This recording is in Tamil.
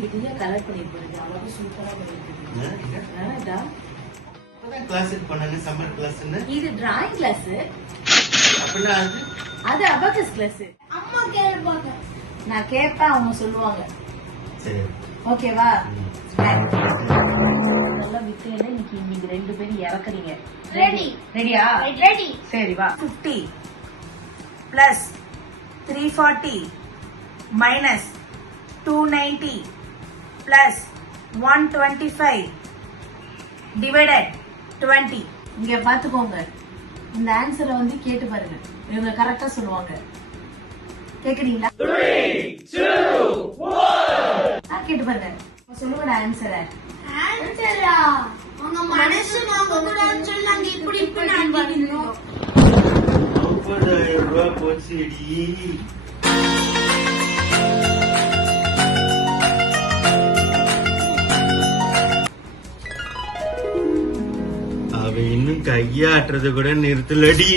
கலர் பண்ணிருப்பாரு அவ்வளவு சூப்பரா பண்ணிருக்கீங்க. கிளாஸ் பண்ணாங்க சம்மர் கிளாஸ். இது டிராயிங் கிளாஸ். அப்படின்னா அது அபகஸ் கிளாஸ். அம்மா கேட்பாங்க, நான் கேட்பேன், அவங்க சொல்லுவாங்க. சரி ஓகேவா? நல்லா வித்தையில இன்னைக்கு நீங்க 2 பேரும் இறக்குறீங்க. ரெடி ரெடியா? ரெடி. சரி வா. 50 பிளஸ் 340 மைனஸ் 290 பிளஸ் 125 டிவைடட் 20. இங்க பாத்துக்கோங்க, இந்த ஆன்சரை வந்து கேட்டு பாருங்க, இவங்க கரெக்டா சொல்லுவாங்க. கேக்குறீங்களா? 3 2 1 கேட்டு பாருங்க, சொல்லுங்க ஆன்சரை. ஆன்சரா உங்க மனசு வாங்க கூடாதுன்னு சொன்னாங்க. இப்படி இப்படி நாங்க 50,000 ரூபாய் போச்சுடி. அவ இன்னும் கையாட்டுறது கூட நிறுத்தலடி.